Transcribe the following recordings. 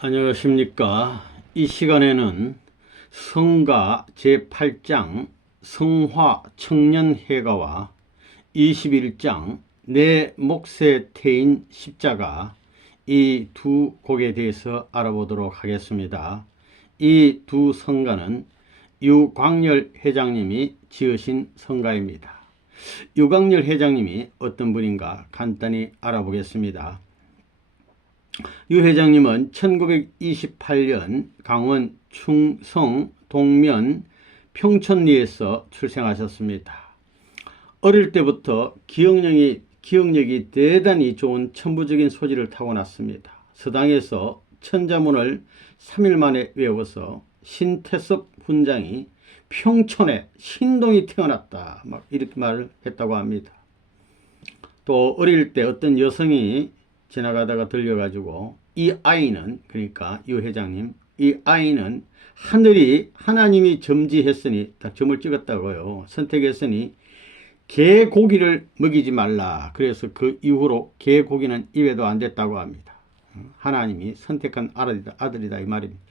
안녕하십니까. 이 시간에는 성가 제8장 성화 청년회가와 21장 내 몫의 태인 십자가 이 두 곡에 대해서 알아보도록 하겠습니다. 이 두 성가는 유광열 회장님이 지으신 성가입니다. 유광열 회장님이 어떤 분인가 간단히 알아보겠습니다. 유 회장님은 1928년 강원 충성 동면 평촌리에서 출생하셨습니다. 어릴 때부터 기억력이 대단히 좋은 천부적인 소질을 타고났습니다. 서당에서 천자문을 3일 만에 외워서 신태섭 훈장이 평촌에 신동이 태어났다 막 이렇게 말을 했다고 합니다. 또 어릴 때 어떤 여성이 지나가다가 들려가지고 이 아이는, 그러니까 유 회장님, 이 아이는 하나님이 점지했으니, 딱 점을 찍었다고요. 선택했으니 개고기를 먹이지 말라. 그래서 그 이후로 개고기는 입에도 안 됐다고 합니다. 하나님이 선택한 아들이다 이 말입니다.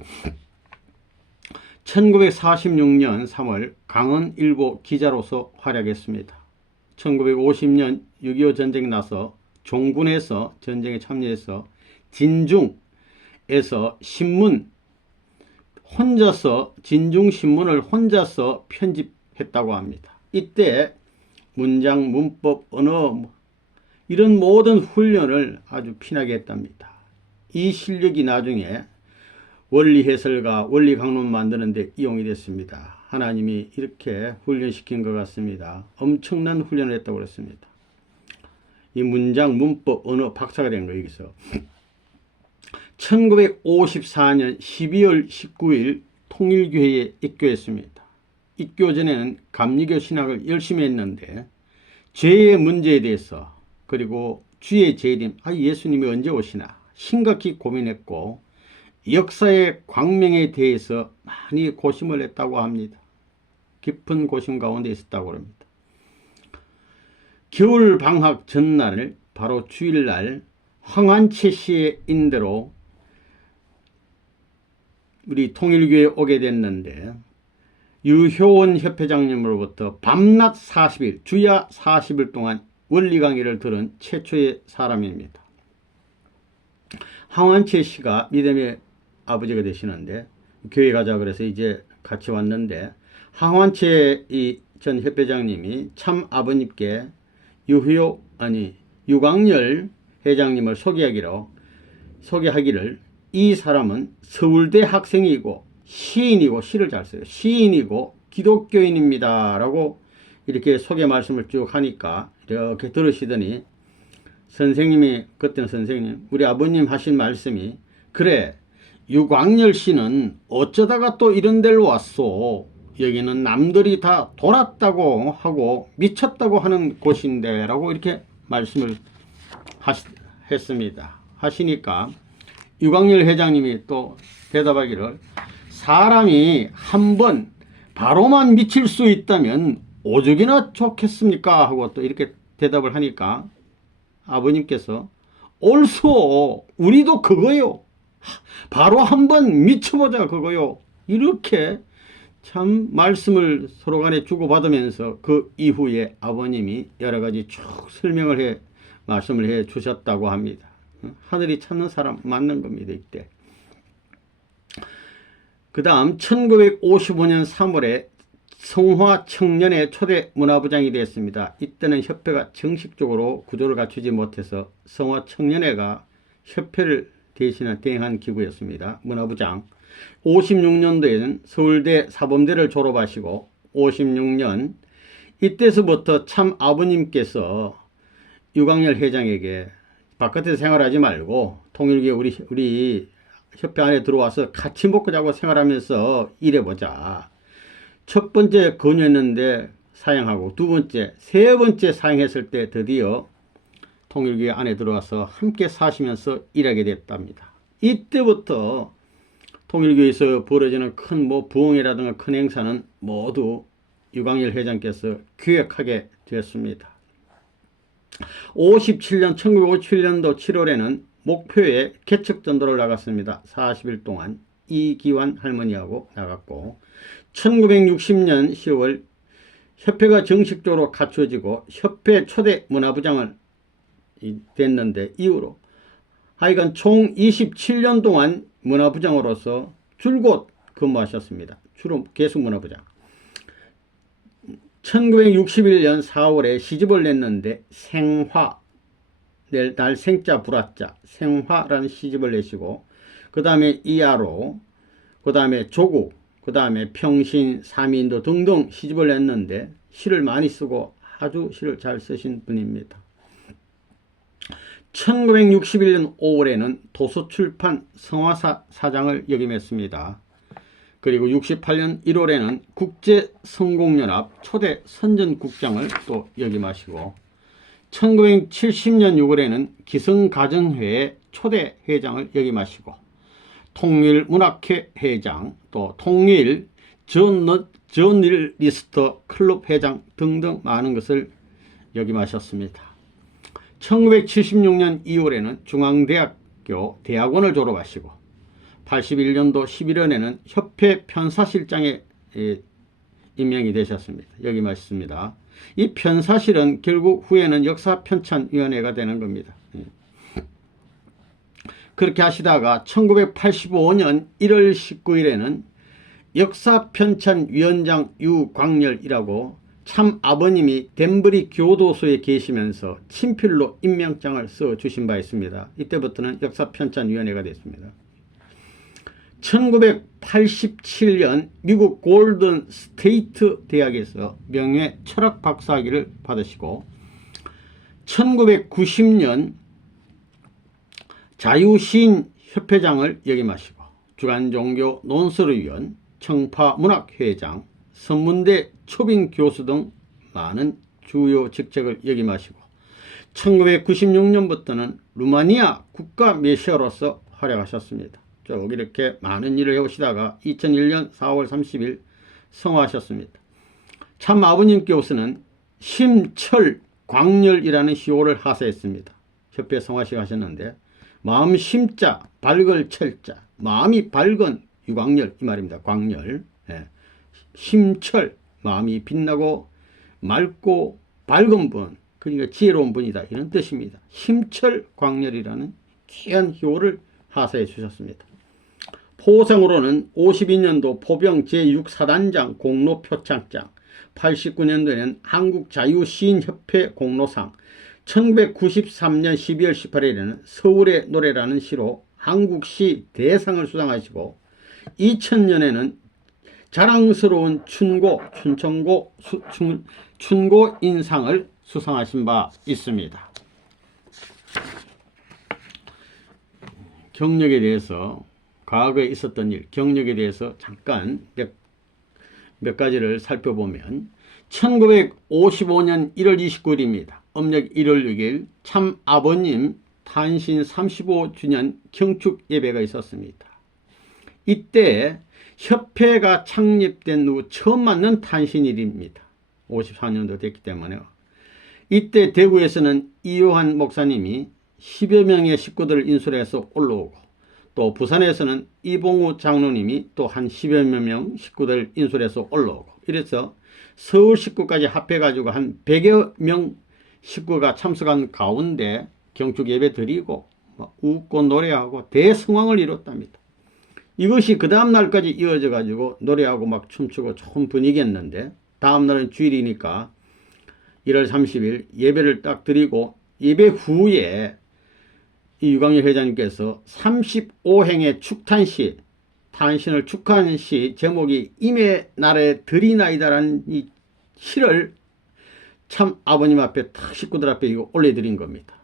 1946년 3월 강원일보 기자로서 활약했습니다. 1950년 6.25 전쟁 나서 종군에서 전쟁에 참여해서 진중에서 진중신문을 혼자서 편집했다고 합니다. 이때 문장, 문법, 언어 이런 모든 훈련을 아주 피나게 했답니다. 이 실력이 나중에 원리해설가, 원리강론 만드는 데 이용이 됐습니다. 하나님이 이렇게 훈련시킨 것 같습니다. 엄청난 훈련을 했다고 그랬습니다. 이 문장, 문법, 언어 박사가 된 거예요, 여기서. 1954년 12월 19일 통일교회에 입교했습니다. 입교 전에는 감리교 신학을 열심히 했는데 죄의 문제에 대해서, 그리고 주의 재림, 예수님이 언제 오시나 심각히 고민했고 역사의 광명에 대해서 많이 고심을 했다고 합니다. 깊은 고심 가운데 있었다고 합니다. 겨울 방학 전날, 바로 주일날 황한채 씨의 인대로 우리 통일교회에 오게 됐는데 유효원 협회장님으로부터 밤낮 40일, 주야 40일 동안 원리 강의를 들은 최초의 사람입니다. 황한채 씨가 믿음의 아버지가 되시는데 교회 가자 그래서 이제 같이 왔는데, 황한채 전 협회장님이 참 아버님께 유광열 회장님을 소개하기를 이 사람은 서울대 학생이고 시인이고, 시를 잘 써요. 시인이고 기독교인입니다 라고 이렇게 소개 말씀을 쭉 하니까 이렇게 들으시더니 그때는 선생님, 우리 아버님 하신 말씀이, 그래, 유광열 씨는 어쩌다가 또 이런 데를 왔소. 여기는 남들이 다 돌았다고 하고 미쳤다고 하는 곳인데 라고 이렇게 말씀을 했습니다. 하시니까 유광열 회장님이 또 대답하기를, 사람이 한번 바로만 미칠 수 있다면 오죽이나 좋겠습니까 하고 또 이렇게 대답을 하니까 아버님께서, 옳소, 우리도 그거요, 바로 한번 미쳐보자 그거요, 이렇게 참 말씀을 서로 간에 주고받으면서 그 이후에 아버님이 여러 가지 쭉 말씀을 해 주셨다고 합니다. 하늘이 찾는 사람 맞는 겁니다, 이때. 그 다음 1955년 3월에 성화 청년회 초대 문화부장이 되었습니다. 이때는 협회가 정식적으로 구조를 갖추지 못해서 성화 청년회가 협회를 대행한 기구였습니다. 문화부장. 56년도에는 서울대 사범대를 졸업하시고 56년 이때서부터 참 아버님께서 유광열 회장에게 바깥에서 생활하지 말고 통일교회 우리 협회 안에 들어와서 같이 먹고 자고 생활하면서 일해보자. 첫 번째 권유했는데 사양하고, 두 번째, 세 번째 사양했을 때 드디어 통일교회 안에 들어와서 함께 사시면서 일하게 됐답니다. 이때부터 통일교회에서 벌어지는 큰 부흥회라든가 큰 행사는 모두 유광열 회장께서 기획하게 되었습니다. 1957년도 7월에는 목표에 개척전도를 나갔습니다. 40일 동안 이기환 할머니하고 나갔고 1960년 10월 협회가 정식적으로 갖춰지고 협회 초대 문화부장을 됐는데 이후로 하여간 총 27년 동안 문화부장으로서 줄곧 근무하셨습니다. 주로 계속문화부장. 1961년 4월에 시집을 냈는데 생화, 날 생자 불화자 생화라는 시집을 내시고 그 다음에 이하로, 그 다음에 조국, 그 다음에 평신, 삼인도 등등 시집을 냈는데 시를 많이 쓰고 아주 시를 잘 쓰신 분입니다. 1961년 5월에는 도서출판 성화사 사장을 역임했습니다. 그리고 68년 1월에는 국제성공연합 초대 선전국장을 또 역임하시고 1970년 6월에는 기성가정회의 초대 회장을 역임하시고 통일문학회 회장, 또 통일 저널리스트 클럽 회장 등등 많은 것을 역임하셨습니다. 1976년 2월에는 중앙대학교 대학원을 졸업하시고 81년도 11월에는 협회 편사실장에 임명이 되셨습니다. 역임하셨습니다. 이 편사실은 결국 후에는 역사편찬위원회가 되는 겁니다. 그렇게 하시다가 1985년 1월 19일에는 역사편찬위원장 유광렬이라고 참 아버님이 덴버리 교도소에 계시면서 친필로 임명장을 써주신 바 있습니다. 이때부터는 역사편찬위원회가 됐습니다. 1987년 미국 골든 스테이트 대학에서 명예 철학 박사학위를 받으시고 1990년 자유시인 협회장을 역임하시고 주간종교 논설위원, 청파문학회장, 선문대 초빙 교수 등 많은 주요 직책을 역임하시고 1996년부터는 루마니아 국가메시아로서 활약하셨습니다. 쭉 이렇게 많은 일을 해오시다가 2001년 4월 30일 성화하셨습니다. 참 아버님께서는 심철광렬이라는 시호를 하사했습니다. 협회 성화식 하셨는데 마음 심자 밝을 철자 마음이 밝은 유광렬 이 말입니다. 광렬. 심철 마음이 빛나고 맑고 밝은 분, 그러니까 지혜로운 분이다 이런 뜻입니다. 심철광렬이라는 귀한 효를 하사해 주셨습니다. 포상으로는 52년도 포병 제6사단장 공로표창장, 89년도에는 한국자유시인협회 공로상, 1993년 12월 18일에는 서울의 노래라는 시로 한국시 대상을 수상하시고 2000년에는 자랑스러운 춘고 인상을 수상하신 바 있습니다. 경력에 대해서 과거에 있었던 일, 경력에 대해서 잠깐 몇 가지를 살펴보면 1955년 1월 29일입니다. 음력 1월 6일 참 아버님 탄신 35주년 경축 예배가 있었습니다. 이때 협회가 창립된 후 처음 맞는 탄신일입니다. 54년도 됐기 때문에 이때 대구에서는 이요한 목사님이 10여 명의 식구들을 인솔해서 올라오고 또 부산에서는 이봉우 장로님이 또 한 10여 명 식구들 인솔해서 올라오고 이래서 서울 식구까지 합해가지고 한 100여 명 식구가 참석한 가운데 경축 예배 드리고 웃고 노래하고 대성황을 이뤘답니다. 이것이 그 다음 날까지 이어져 가지고 노래하고 막 춤추고 좋은 분위기였는데 다음 날은 주일이니까 1월 30일 예배를 딱 드리고 예배 후에 이 유광렬 회장님께서 35행의 축탄시, 탄신을 축하하는 시 제목이 임의 날에 드리나이다라는 이 시를 참 아버님 앞에 탁 식구들 앞에 이거 올려드린 겁니다.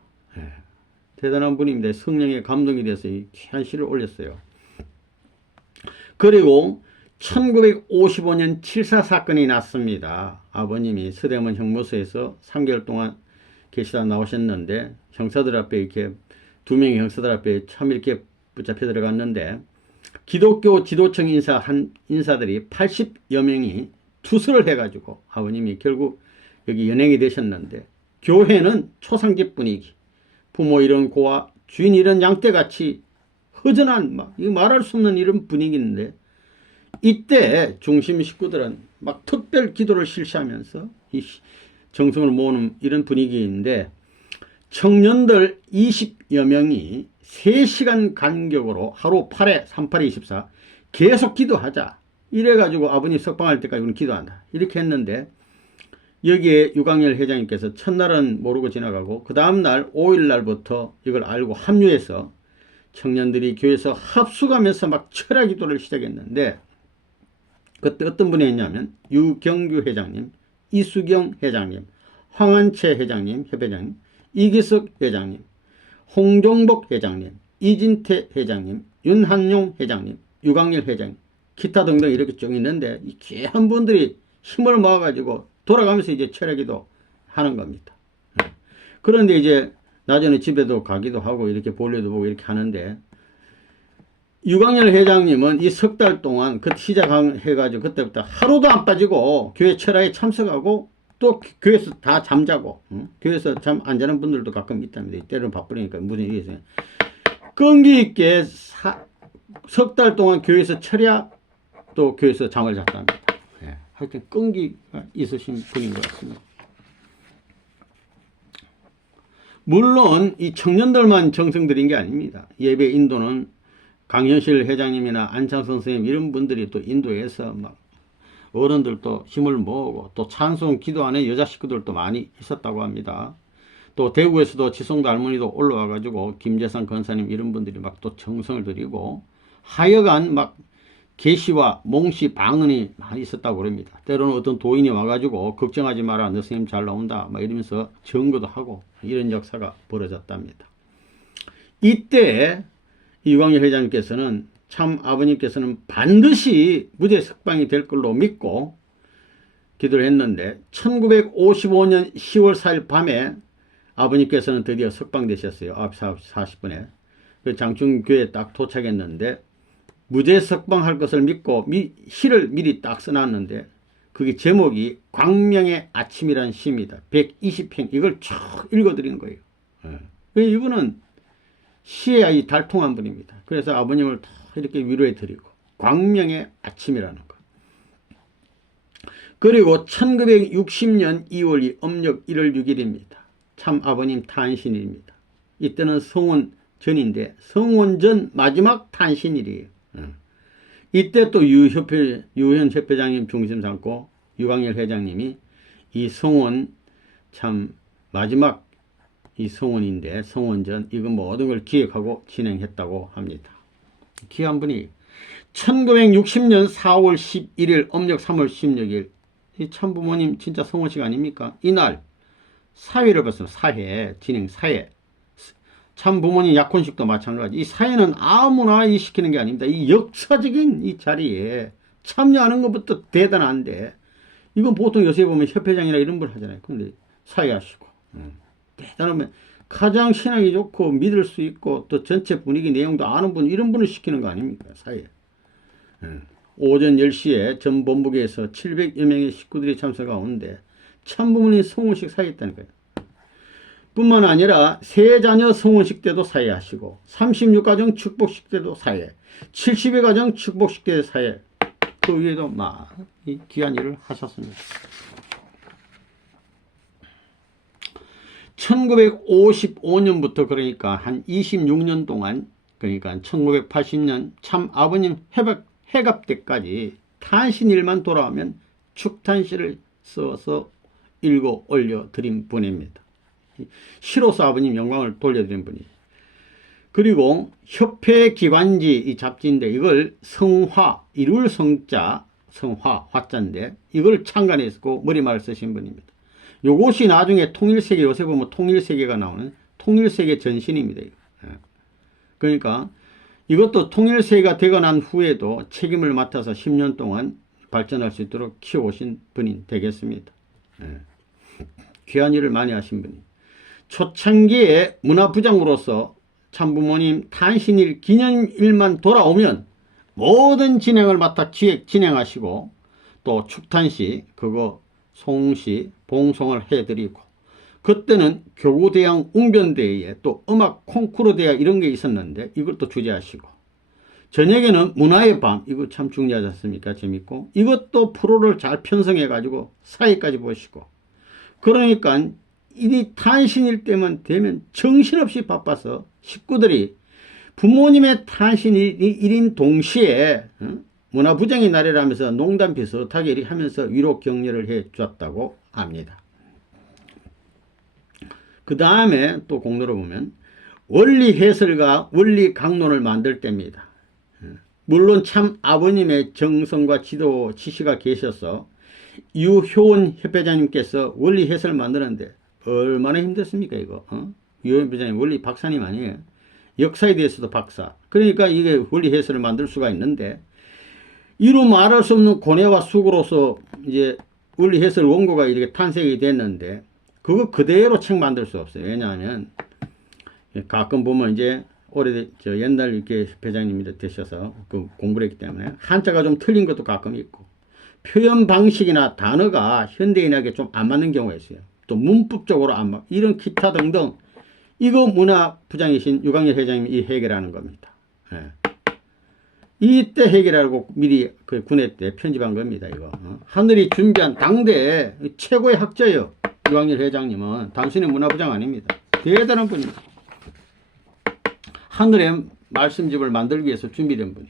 대단한 분입니다. 성령에 감동이 돼서 이 귀한 시를 올렸어요. 그리고 1955년 7.4 사건이 났습니다. 아버님이 서대문 형무소에서 3개월 동안 계시다 나오셨는데 형사들 앞에 이렇게 2명의 형사들 앞에 참 이렇게 붙잡혀 들어갔는데 기독교 지도청 인사들이 80여 명이 투수를 해가지고 아버님이 결국 여기 연행이 되셨는데 교회는 초상집 분위기, 부모 이런 고와 주인 이런 양떼같이 허전한 막 이거 말할 수 없는 이런 분위기인데 이때 중심 식구들은 막 특별 기도를 실시하면서 이 정성을 모으는 이런 분위기인데 청년들 20여 명이 3시간 간격으로 하루 8회 38, 24 계속 기도하자. 이래가지고 아버님 석방할 때까지 우리는 기도한다. 이렇게 했는데 여기에 유광열 회장님께서 첫날은 모르고 지나가고 그 다음날 5일날부터 이걸 알고 합류해서 청년들이 교회에서 합숙하면서 막 철야 기도를 시작했는데 그때 어떤 분이 했냐면 유경규 회장님, 이수경 회장님, 황한채 회장님, 협회장님, 이기석 회장님, 홍종복 회장님, 이진태 회장님, 윤한용 회장님, 유광열 회장님, 기타 등등 이렇게 쭉 있는데 이 귀한 분들이 힘을 모아가지고 돌아가면서 이제 철야기도 하는 겁니다. 그런데 이제 낮에는 집에도 가기도 하고 이렇게 볼일도 보고 이렇게 하는데 유광열 회장님은 이 석 달 동안 그 시작해가지고 그때부터 하루도 안 빠지고 교회 철야에 참석하고 또 교회에서 다 잠자고 교회에서 잠 안 자는 분들도 가끔 있답니다. 때로는 바쁘니까 무슨 일이 있어요. 끈기 있게 석 달 동안 교회에서 철야 또 교회에서 잠을 잤답니다. 예, 하여튼 끈기가 있으신 분인 것 같습니다. 물론 이 청년들만 정성 들인 게 아닙니다. 예배 인도는 강현실 회장님이나 안창선 선생님 이런 분들이 또 인도해서 막 어른들도 힘을 모으고 또 찬송 기도하는 여자 식구들도 많이 있었다고 합니다. 또 대구에서도 지송도 할머니도 올라와 가지고 김재상 권사님 이런 분들이 막 또 정성을 들이고 하여간 막 계시와 몽시 방언이 많이 있었다고 그럽니다. 때로는 어떤 도인이 와가지고 걱정하지 마라 너 선생님 잘 나온다 막 이러면서 증거도 하고 이런 역사가 벌어졌답니다. 이때 유광열 회장님께서는 참 아버님께서는 반드시 무죄 석방이 될 걸로 믿고 기도를 했는데 1955년 10월 4일 밤에 아버님께서는 드디어 석방되셨어요. 9시 40분에. 그 장충교회에 딱 도착했는데 무죄 석방할 것을 믿고 시를 미리 딱 써놨는데 그게 제목이 광명의 아침이라는 시입니다. 120편 이걸 쭉 읽어드린 거예요. 이분은 시에 달통한 분입니다. 그래서 아버님을 다 이렇게 위로해 드리고 광명의 아침이라는 거. 그리고 1960년 2월 음력 1월 6일입니다. 참 아버님 탄신일입니다. 이때는 성원 전인데 성원 전 마지막 탄신일이에요. 이때 또 유현 협회장님 중심 삼고 유광열 회장님이 이 성원 참 마지막 이 성원인데 성원전 이건 모든 걸 기획하고 진행했다고 합니다. 귀한 분이 1960년 4월 11일 음력 3월 16일 이 참부모님 진짜 성원식 아닙니까? 이날 사회를 봤어요. 사회 진행 사회 참부모님 약혼식도 마찬가지. 이 사회는 아무나 이 시키는 게 아닙니다. 이 역사적인 이 자리에 참여하는 것부터 대단한데 이건 보통 요새 보면 협회장이나 이런 분 하잖아요. 근데 사회 하시고 대단하면 가장 신앙이 좋고 믿을 수 있고 또 전체 분위기 내용도 아는 분 이런 분을 시키는 거 아닙니까? 사회. 오전 10시에 전 본부에서 700여 명의 식구들이 참석하는데 참부모님 성혼식 사회했다니까요. 뿐만 아니라 세 자녀 성혼식 때도 사회하시고 36가정 축복식 때도 사회 70여 가정 축복식 때도 사회 그 위에도 막 귀한 일을 하셨습니다. 1955년부터 그러니까 한 26년 동안 그러니까 1980년 참 아버님 해갑 때까지 탄신일만 돌아오면 축탄시를 써서 읽어 올려드린 분입니다. 시로서 아버님 영광을 돌려드린 분이. 그리고 협회 기관지 이 잡지인데 이걸 성화 이룰 성자 성화 화자인데 이걸 창간했고 머리말을 쓰신 분입니다. 요것이 나중에 통일세계 요새 보면 통일세계가 나오는 통일세계 전신입니다. 그러니까 이것도 통일세계가 되고 난 후에도 책임을 맡아서 10년 동안 발전할 수 있도록 키워오신 분이 되겠습니다. 귀한 일을 많이 하신 분이. 초창기에 문화부장으로서 참부모님 탄신일 기념일만 돌아오면 모든 진행을 맡아 기획 진행하시고 또 축탄시 그거 송시 봉송을 해드리고 그때는 교구대항 웅변대회 또 음악 콩쿠르 대회 이런 게 있었는데 이걸 또 주재하시고, 저녁에는 문화의 밤, 이거 참 중요하지 않습니까? 재밌고, 이것도 프로를 잘 편성해 가지고 사회까지 보시고, 그러니까 이 탄신일 때만 되면 정신없이 바빠서 식구들이 부모님의 탄신 일인 동시에 문화부장의 날이라면서 농담 비슷하게 이렇게 하면서 위로 격려를 해 줬다고 합니다. 그 다음에 또 공로를 보면 원리 해설과 원리 강론을 만들 때입니다. 물론 참 아버님의 정성과 지도 지시가 계셔서 유효원 협회장님께서 원리 해설을 만드는데 얼마나 힘들습니까 이거. 유효원 협회장님 원리 박사님 아니에요. 역사에 대해서도 박사. 그러니까 이게 원리 해설을 만들 수가 있는데, 이루 말할 수 없는 고뇌와 수고로서 이제 원리 해설 원고가 이렇게 탄생이 됐는데, 그거 그대로 책 만들 수 없어요. 왜냐하면 가끔 보면 이제 옛날 이렇게 회장님이 되셔서 그 공부를 했기 때문에 한자가 좀 틀린 것도 가끔 있고, 표현 방식이나 단어가 현대인에게 좀 안 맞는 경우가 있어요. 또 문법적으로 안 맞, 이런 기타 등등. 이거 문화부장이신 유광열 회장님이 이 해결하는 겁니다. 예. 이때 해결하고 미리 그 군회 때 편집한 겁니다. 이거. 하늘이 준비한 당대 최고의 학자예요. 유광열 회장님은 단순히 문화부장 아닙니다. 대단한 분입니다. 하늘의 말씀집을 만들기 위해서 준비된 분이.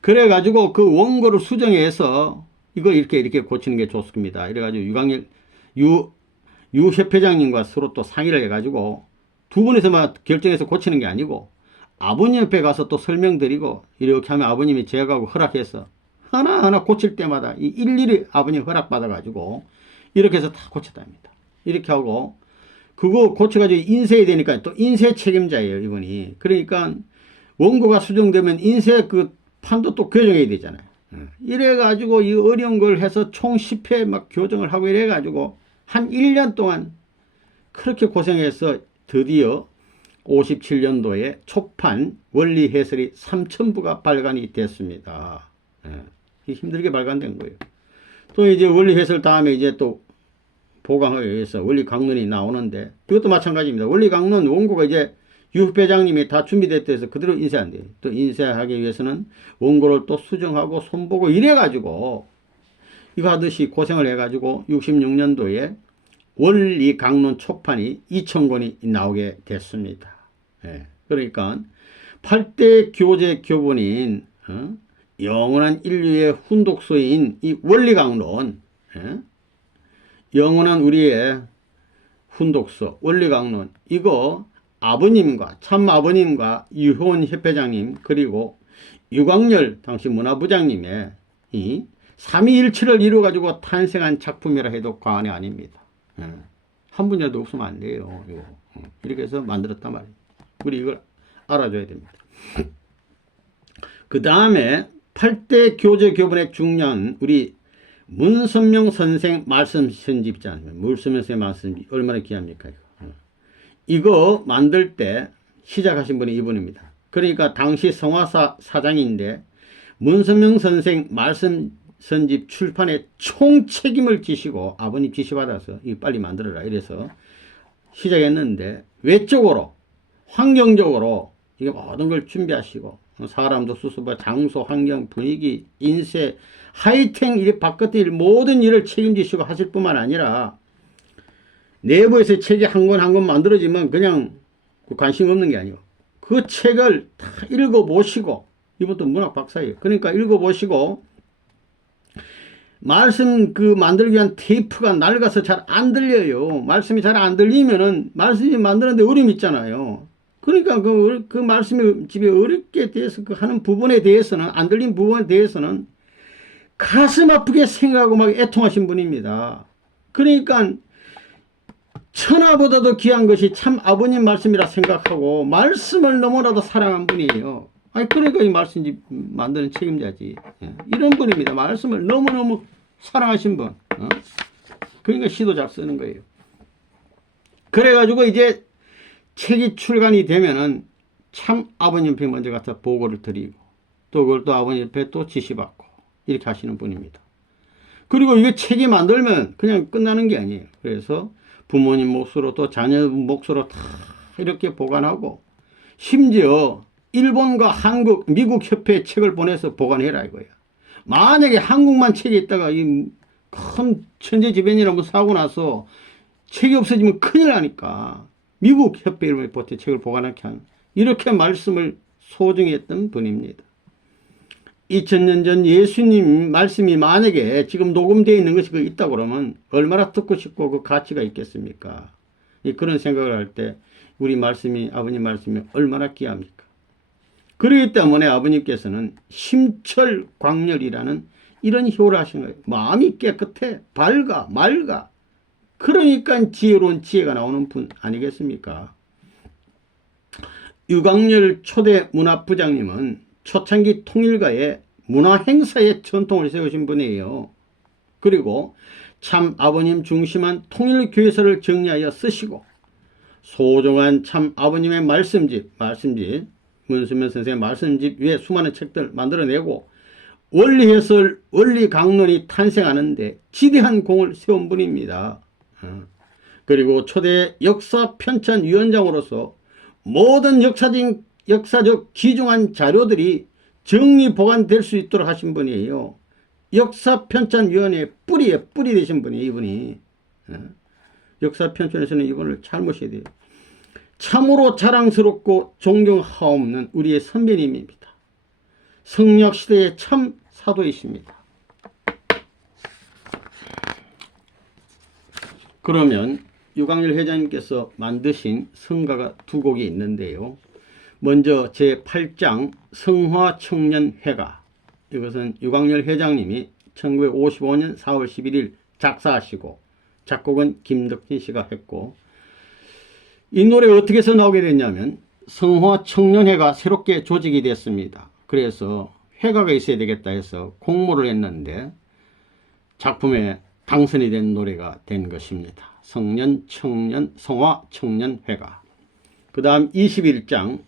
그래가지고 그 원고를 수정해서 이거 이렇게 고치는 게 좋습니다. 이래가지고 유 협회장님과 서로 또 상의를 해가지고 두 분이서만 결정해서 고치는 게 아니고 아버님 옆에 가서 또 설명드리고, 이렇게 하면 아버님이 제가하고 허락해서 하나하나 고칠 때마다 이 일일이 아버님 허락받아가지고 이렇게 해서 다 고쳤답니다. 이렇게 하고 그거 고쳐가지고 인쇄해야 되니까 또 인쇄 책임자예요 이분이. 그러니까 원고가 수정되면 인쇄 그 판도 또 교정해야 되잖아요. 이래가지고 이 어려운 걸 해서 총 10회 막 교정을 하고 이래가지고 한 1년 동안 그렇게 고생해서 드디어 57년도에 초판 원리 해설이 3000부가 발간이 됐습니다. 힘들게 발간된 거예요. 또 이제 원리 해설 다음에 이제 또 보강하기 위해서 원리 강론이 나오는데, 이것도 마찬가지입니다. 원리 강론 원고가 이제 유 회장님이 다 준비됐다 해서 그대로 인쇄 안 돼요. 또 인쇄하기 위해서는 원고를 또 수정하고 손보고 이래가지고 이거 하듯이 고생을 해가지고 66년도에 원리 강론 초판이 2000권이 나오게 됐습니다. 예. 그러니까 8대 교재 교본인 영원한 인류의 훈독서인 이 원리 강론, 영원한 우리의 훈독서 원리 강론, 이거 아버님과 참 아버님과 유효원 협회장님 그리고 유광열 당시 문화부장님의 이 삼위일체를 이루어가지고 탄생한 작품이라 해도 과언이 아닙니다. 한 분이라도 없으면 안 돼요. 이거. 이렇게 해서 만들었단 말이에요. 우리 이걸 알아줘야 됩니다. 그 다음에 8대 교재 교본의 중요한 우리 문선명 선생 말씀 편집 있지 않습니까? 문선명 선생 말씀 편집 얼마나 귀합니까? 이거 만들 때 시작하신 분이 이분입니다. 그러니까 당시 성화사 사장인데 문선명 선생 말씀 선집 출판에 총 책임을 지시고 아버님 지시받아서 이거 빨리 만들어라 이래서 시작했는데, 외적으로 환경적으로 이게 모든 걸 준비하시고 사람도 수습하 장소 환경 분위기 인쇄 하이텍 일 바깥의 일 모든 일을 책임지시고 하실 뿐만 아니라 내부에서 책이 한 권 한 권 만들어지면 그냥 관심 없는 게 아니고 그 책을 다 읽어보시고, 이분도 문학 박사예요. 그러니까 읽어보시고 말씀 그 만들기 위한 테이프가 낡아서 잘 안 들려요. 말씀이 잘 안 들리면은 말씀이 만드는데 어려움이 있잖아요. 그러니까 그 말씀이 집에 어렵게 대해서 그 하는 부분에 대해서는 안 들린 부분에 대해서는 가슴 아프게 생각하고 막 애통하신 분입니다. 그러니까 천하보다도 귀한 것이 참 아버님 말씀이라 생각하고 말씀을 너무나도 사랑한 분이에요. 아니 그러니까 이 말씀집 만드는 책임자지. 이런 분입니다. 말씀을 너무너무 사랑하신 분. 그러니까 시도 잘 쓰는 거예요. 그래가지고 이제 책이 출간이 되면은 참 아버님 옆에 먼저 가서 보고를 드리고 또 그걸 또 아버님 옆에 또 지시받고 이렇게 하시는 분입니다. 그리고 이게 책이 만들면 그냥 끝나는 게 아니에요. 그래서 부모님 몫으로 또 자녀 몫으로 다 이렇게 보관하고, 심지어 일본과 한국, 미국 협회에 책을 보내서 보관해라 이거야. 만약에 한국만 책이 있다가 이 큰 천재지변이라고 사고 나서 책이 없어지면 큰일 나니까 미국 협회 이름에 보태 책을 보관하게 한, 이렇게 말씀을 소중히 했던 분입니다. 2000년 전 예수님 말씀이 만약에 지금 녹음되어 있는 것이 있다고 그러면 얼마나 듣고 싶고 그 가치가 있겠습니까? 그런 생각을 할 때 우리 말씀이, 아버님 말씀이 얼마나 귀합니까? 그렇기 때문에 아버님께서는 심철광렬이라는 이런 효를 하신 거예요. 마음이 깨끗해, 밝아, 맑아. 그러니까 지혜로운 지혜가 나오는 분 아니겠습니까? 유광열 초대 문화부장님은 초창기 통일가의 문화행사의 전통을 세우신 분이에요. 그리고 참 아버님 중심한 통일교회서를 정리하여 쓰시고, 소중한 참 아버님의 말씀집 문수면 선생의 말씀집 위에 수많은 책들 만들어내고, 원리해설, 원리강론이 탄생하는데 지대한 공을 세운 분입니다. 그리고 초대 역사편찬위원장으로서 모든 역사적 귀중한 자료들이 정리 보관될 수 있도록 하신 분이에요. 역사편찬위원회의 뿌리 되신 분이에요, 이분이. 역사편찬에서는 이분을 잘 모셔야 돼요. 참으로 자랑스럽고 존경하옵는 우리의 선배님입니다. 성약시대의 참 사도이십니다. 그러면 유광열 회장님께서 만드신 성가가 두 곡이 있는데요. 먼저 제8장 성화청년회가, 이것은 유광열 회장님이 1955년 4월 11일 작사하시고 작곡은 김덕진 씨가 했고, 이 노래가 어떻게 해서 나오게 됐냐면 성화청년회가 새롭게 조직이 됐습니다. 그래서 회가가 있어야 되겠다 해서 공모를 했는데 작품에 당선이 된 노래가 된 것입니다. 성화청년회가. 그 다음 21장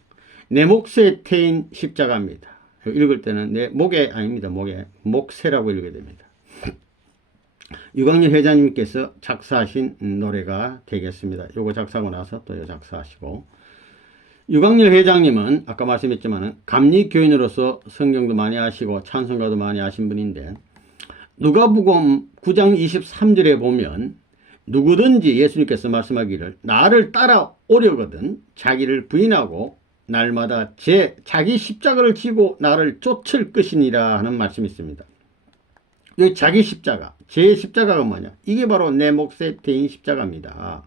내 몫에 태인 십자가입니다. 읽을 때는 내 목에 아닙니다. 목세라고 읽어야 됩니다. 유광열 회장님께서 작사하신 노래가 되겠습니다. 요거 작사하고 나서 또 작사하시고, 유광열 회장님은 아까 말씀했지만 감리교인으로서 성경도 많이 아시고 찬송가도 많이 아신 분인데, 누가복음 9장 23절에 보면 누구든지 예수님께서 말씀하기를 나를 따라오려거든 자기를 부인하고 날마다 자기 십자가를 지고 나를 쫓을 것이니라 하는 말씀이 있습니다. 여기 자기 십자가, 제 십자가가 뭐냐? 이게 바로 내 몫에 태인 십자가입니다.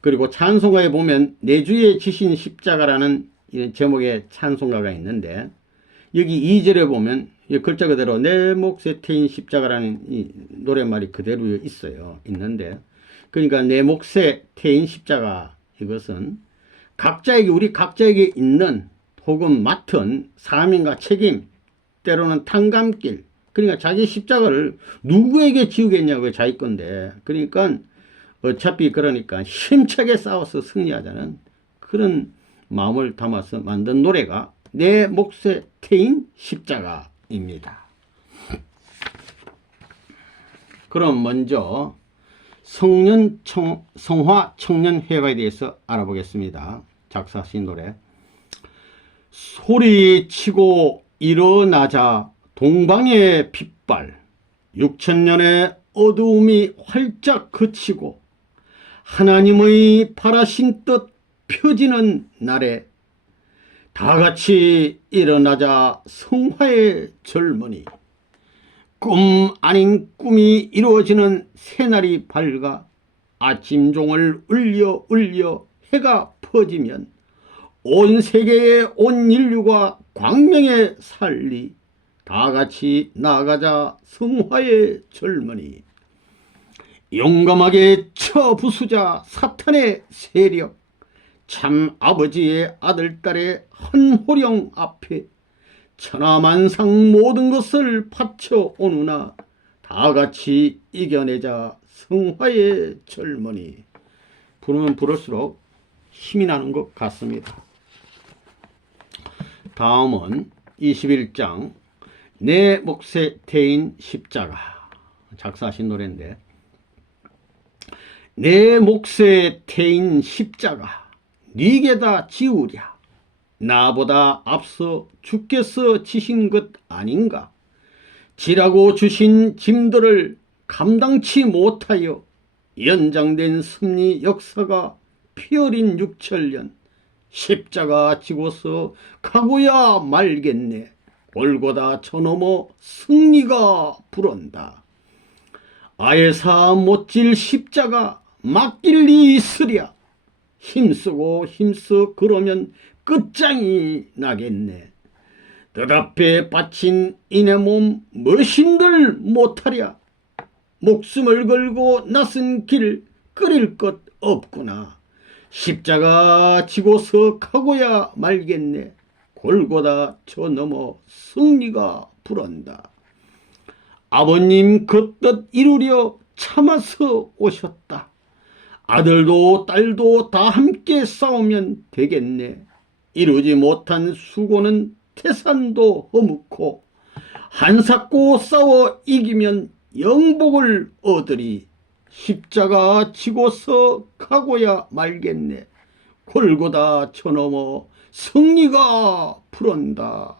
그리고 찬송가에 보면 내 주에 지신 십자가라는 제목의 찬송가가 있는데, 여기 2절에 보면 글자 그대로 내 몫에 태인 십자가라는 이 노랫말이 그대로 있어요. 있는데, 그러니까 내 몫에 태인 십자가, 이것은 우리 각자에게 있는 혹은 맡은 사명과 책임, 때로는 탕감길, 그러니까 자기 십자가를 누구에게 지우겠냐고요. 자기 건데. 그러니까 어차피 그러니까 힘차게 싸워서 승리하자는 그런 마음을 담아서 만든 노래가 내 몫에 태인 십자가입니다. 그럼 먼저 성화청년회가에 대해서 알아보겠습니다. 작사하신 노래. 소리치고 일어나자 동방의 빛발, 6000년의 어두움이 활짝 그치고 하나님의 바라신 뜻 펴지는 날에 다같이 일어나자 성화의 젊은이, 꿈 아닌 꿈이 이루어지는 새날이 밝아 아침종을 울려 해가 퍼지면 온 세계의 온 인류가 광명에 살리 다같이 나아가자 성화의 젊은이, 용감하게 쳐부수자 사탄의 세력, 참 아버지의 아들딸의 헌호령 앞에 천하만상 모든 것을 바쳐오느나 다같이 이겨내자 성화의 젊은이. 부르면 부를수록 힘이 나는 것 같습니다. 다음은 21장 내 몫에 태인 십자가, 작사하신 노래인데, 내 몫의 태인 십자가 네게다 지우랴. 나보다 앞서 주께서 지신 것 아닌가. 지라고 주신 짐들을 감당치 못하여 연장된 섭리 역사가 피어린 6천년. 십자가 지고서 가고야 말겠네. 골고다 저 넘어 승리가 불온다. 아예사 못질 십자가 맡길 리 있으랴. 힘쓰고 힘써 그러면 끝장이 나겠네. 뜻앞에 바친 이내 몸 머신들 못하랴. 목숨을 걸고 나선 길 끓일 것 없구나. 십자가 지고서 가고야 말겠네. 골고다 저 넘어 승리가 불온다. 아버님 그 뜻 이루려 참아서 오셨다. 아들도 딸도 다 함께 싸우면 되겠네. 이루지 못한 수고는 태산도 허묵고 한삭고 싸워 이기면 영복을 얻으리. 십자가 지고서 가고야 말겠네. 골고다 저 넘어 승리가 불온다.